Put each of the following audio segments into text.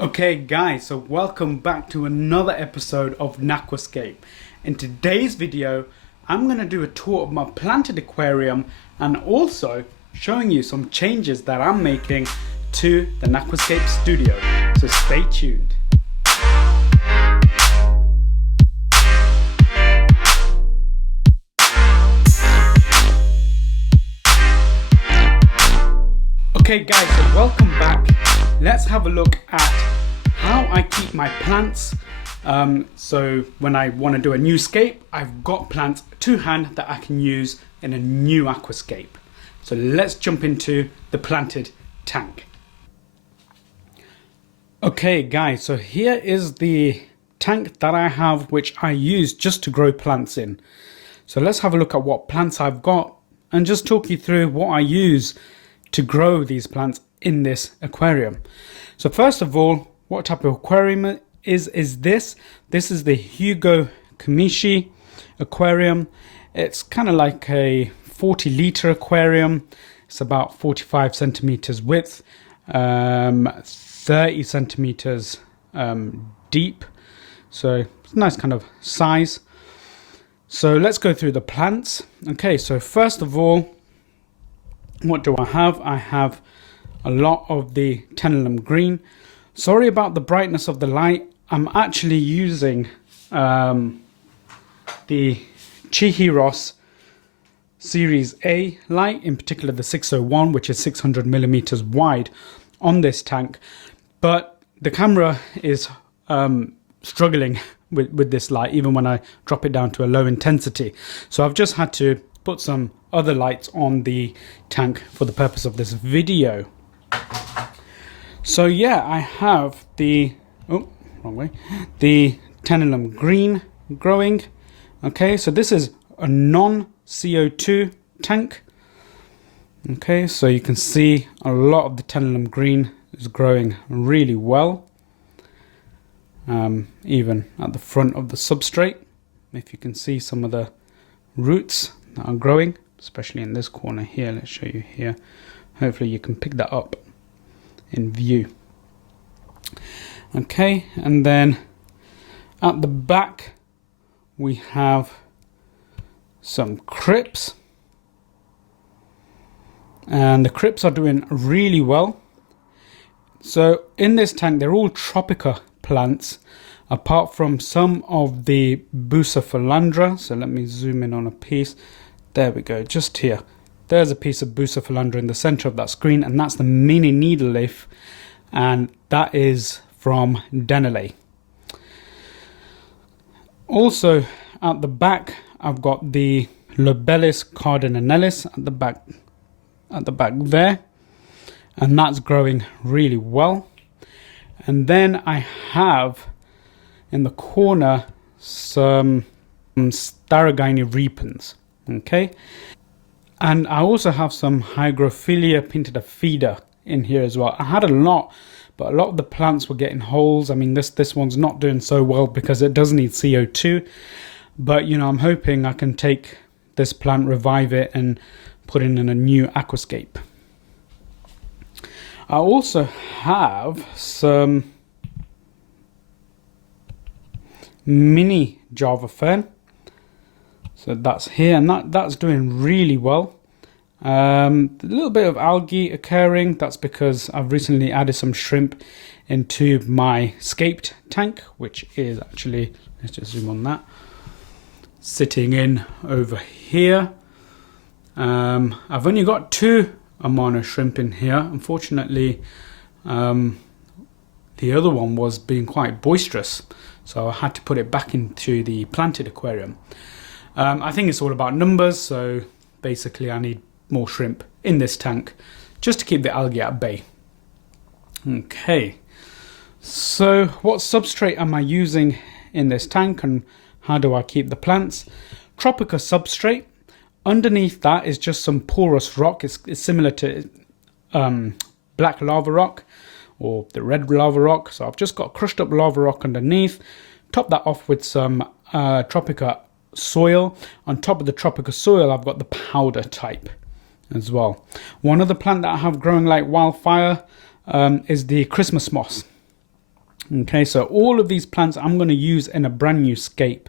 Okay guys, so welcome back to another episode of Natquascape. In today's video, I'm going to do a tour of my planted aquarium and also showing you some changes that I'm making to the Natquascape studio. So stay tuned. Okay guys, so welcome back. Let's have a look at how I keep my plants. So when I want to do a new scape, I've got plants to hand that I can use in a new aquascape. So let's jump into the planted tank. Okay guys, so here is the tank that I have, which I use just to grow plants in. So let's have a look at what plants I've got and just talk you through what I use to grow these plants in this aquarium. So first of all, what type of aquarium is this? This is the Hugo Kamishi aquarium. It's kind of like a 40-liter aquarium. It's about 45 centimeters width, 30 centimeters deep. So it's a nice kind of size. So let's go through the plants. Okay, so first of all, what do I have? I have a lot of the Tenellum green. Sorry about the brightness of the light. I'm actually using the Chihiros Series A light, in particular the 601, which is 600 millimeters wide on this tank. But the camera is struggling with this light, even when I drop it down to a low intensity. So I've just had to put some other lights on the tank for the purpose of this video. So yeah, I have the the Tenellum green growing. Okay, so this is a non-CO2 tank. Okay, so you can see a lot of the Tenellum green is growing really well. Even at the front of the substrate, if you can see some of the roots that are growing, especially in this corner here. Let's show you here. Hopefully you can pick that up in view. Okay, and then at the back we have some crypts, and the crypts are doing really well. So in this tank they're all Tropica plants, apart from some of the Bucephalandra. So let me zoom in on a piece. There we go, just here. There's a piece of Bucephalandra in the center of that screen, and that's the mini needle leaf, and that is from Deneley. Also at the back I've got the Lobelis cardinalis at the back there, and that's growing really well. And then I have in the corner some Staragini repens. Okay, and I also have some Hygrophila pintida in here as well. I had a lot, but a lot of the plants were getting holes. I mean, this one's not doing so well because it does need CO2, but you know, I'm hoping I can take this plant, revive it, and put it in a new aquascape. I also have some mini Java Fern. So that's here, and that's doing really well. A little bit of algae occurring. That's because I've recently added some shrimp into my scaped tank, which is actually, let's just zoom on that, sitting in over here. I've only got 2 Amano shrimp in here. Unfortunately, the other one was being quite boisterous, so I had to put it back into the planted aquarium. I think it's all about numbers, so basically I need more shrimp in this tank just to keep the algae at bay. Okay, so what substrate am I using in this tank, and how do I keep the plants? Tropica substrate. Underneath that is just some porous rock. It's similar to black lava rock or the red lava rock. So I've just got crushed up lava rock underneath. Top that off with some Tropica soil. On top of the Tropica soil I've got the powder type as well. One other plant that I have growing like wildfire is the Christmas moss. Okay, so all of these plants I'm going to use in a brand new scape.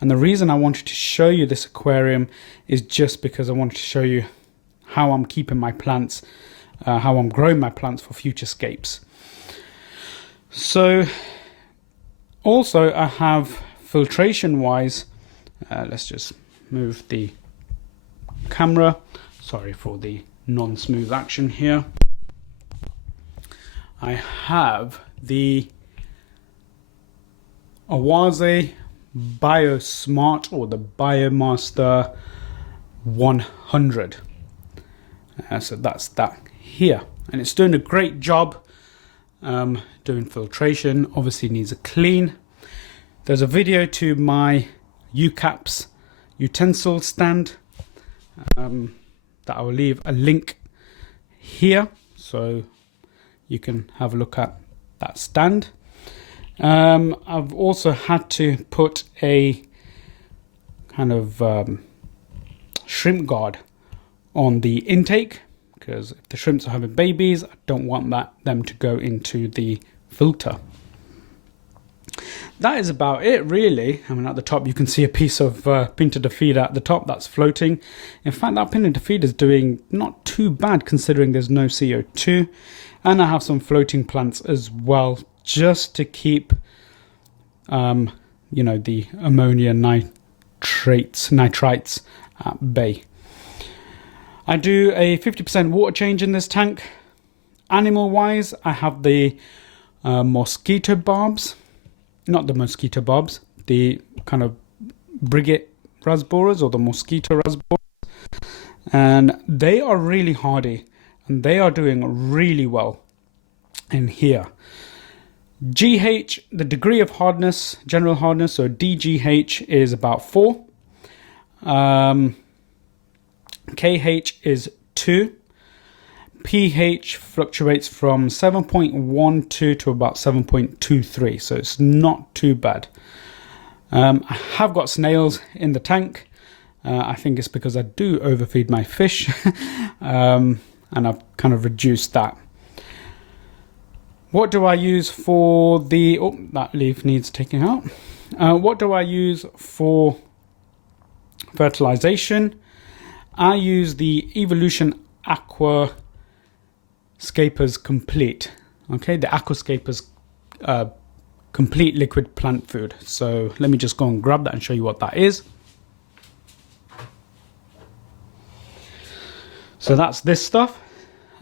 And the reason I wanted to show you this aquarium is just because I wanted to show you how I'm keeping my plants, how I'm growing my plants for future scapes. So also I have filtration wise, let's just move the camera, sorry for the non-smooth action here. I have the Awase BioSmart or the Biomaster 100. So that's that here, and it's doing a great job doing filtration. Obviously needs a clean. There's a video to my UCAPS utensil stand that I will leave a link here so you can have a look at that stand. I've also had to put a kind of shrimp guard on the intake, because if the shrimps are having babies, I don't want them to go into the filter. That is about it really. I mean, at the top you can see a piece of pinta de feeder at the top that's floating. In fact, that pinta de feeder is doing not too bad considering there's no CO2. And I have some floating plants as well, just to keep you know, the ammonia nitrites at bay. I do a 50% water change in this tank. Animal wise, I have the mosquito barbs, not the mosquito barbs, the kind of brigate rasboras or the mosquito rasboras, and they are really hardy and they are doing really well in here. GH, the degree of hardness, general hardness, so DGH is about 4. KH is 2. pH fluctuates from 7.12 to about 7.23, so it's not too bad. I have got snails in the tank. I think it's because I do overfeed my fish, and I've kind of reduced that. What do I use for the... oh, that leaf needs taking out. What do I use for fertilization? I use the Evolution Aquascapes Complete. Okay, the Aquascapes Complete Liquid Plant Food. So let me just go and grab that and show you what that is. So that's this stuff.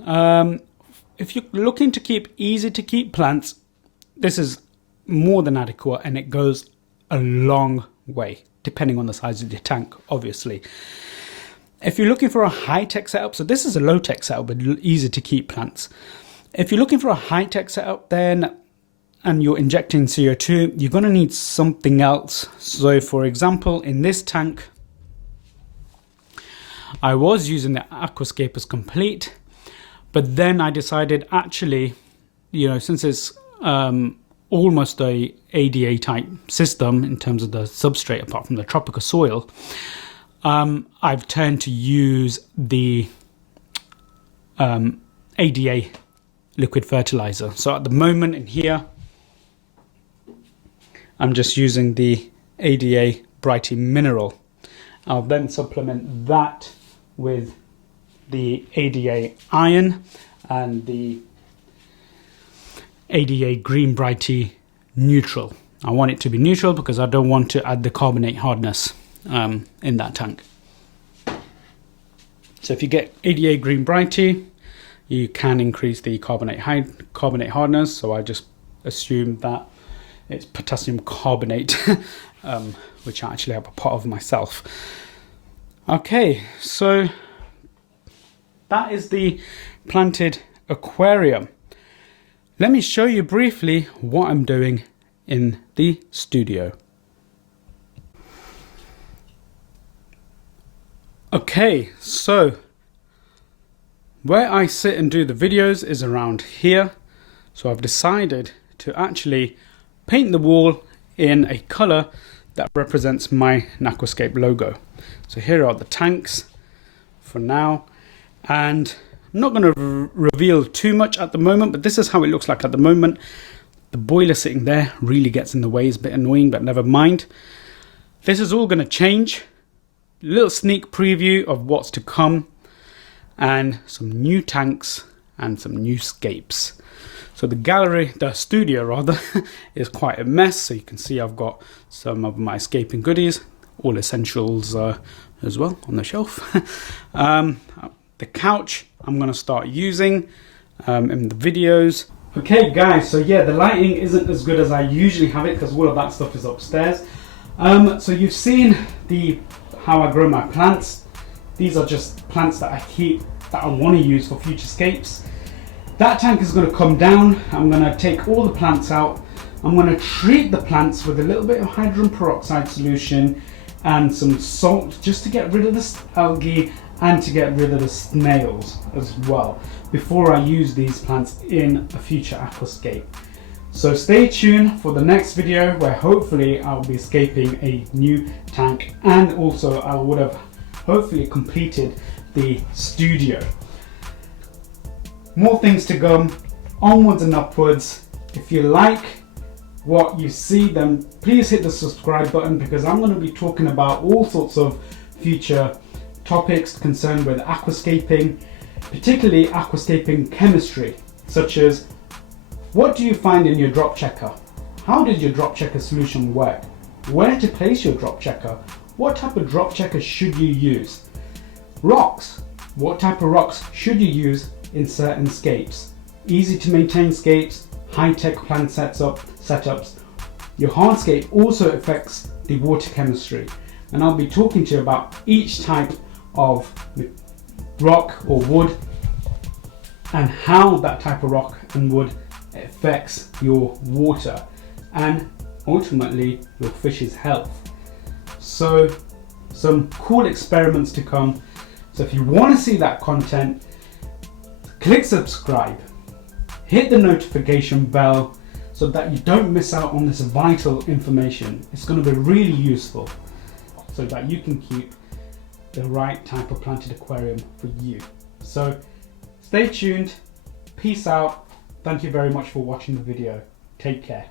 If you're looking to keep easy to keep plants, this is more than adequate, and it goes a long way, depending on the size of your tank, obviously. If you're looking for a high-tech setup, so this is a low-tech setup, but easy to keep plants. If you're looking for a high-tech setup, then, and you're injecting CO2, you're going to need something else. So for example, in this tank, I was using the Aquascapes Complete, but then I decided, actually, you know, since it's almost a ADA type system in terms of the substrate, apart from the tropical soil, I've turned to use the ADA liquid fertilizer. So at the moment in here, I'm just using the ADA Brighty Mineral. I'll then supplement that with the ADA Iron and the ADA Green Brighty Neutral. I want it to be neutral because I don't want to add the carbonate hardness in that tank. So if you get ADA Green Brighty, you can increase the carbonate hardness. So I just assume that it's potassium carbonate, which I actually have a pot of myself. Okay, so that is the planted aquarium. Let me show you briefly what I'm doing in the studio. Okay, so where I sit and do the videos is around here. So I've decided to actually paint the wall in a color that represents my Natquascape logo. So here are the tanks for now, and I'm not going to reveal too much at the moment, but this is how it looks like at the moment. The boiler sitting there really gets in the way, it's a bit annoying, but never mind. This is all going to change. Little sneak preview of what's to come, and some new tanks and some new scapes. So the studio rather, is quite a mess. So you can see I've got some of my escaping goodies, all essentials as well on the shelf. The couch I'm going to start using in the videos. Okay guys, so yeah, the lighting isn't as good as I usually have it because all of that stuff is upstairs. So you've seen how I grow my plants. These are just plants that I keep, that I want to use for future scapes. That tank is going to come down. I'm going to take all the plants out. I'm going to treat the plants with a little bit of hydrogen peroxide solution and some salt just to get rid of the algae and to get rid of the snails as well before I use these plants in a future aquascape. So stay tuned for the next video where hopefully I'll be escaping a new tank, and also I would have hopefully completed the studio. More things to come, onwards and upwards. If you like what you see, then please hit the subscribe button, because I'm going to be talking about all sorts of future topics concerned with aquascaping, particularly aquascaping chemistry, such as what do you find in your drop checker? How did your drop checker solution work? Where to place your drop checker? What type of drop checker should you use? Rocks. What type of rocks should you use in certain scapes? Easy to maintain scapes, high-tech plant setups. Your hardscape also affects the water chemistry, and I'll be talking to you about each type of rock or wood and how that type of rock and wood affects your water and ultimately your fish's health. So some cool experiments to come. So if you want to see that content, click subscribe, hit the notification bell so that you don't miss out on this vital information. It's going to be really useful so that you can keep the right type of planted aquarium for you. So stay tuned, peace out, thank you very much for watching the video, take care.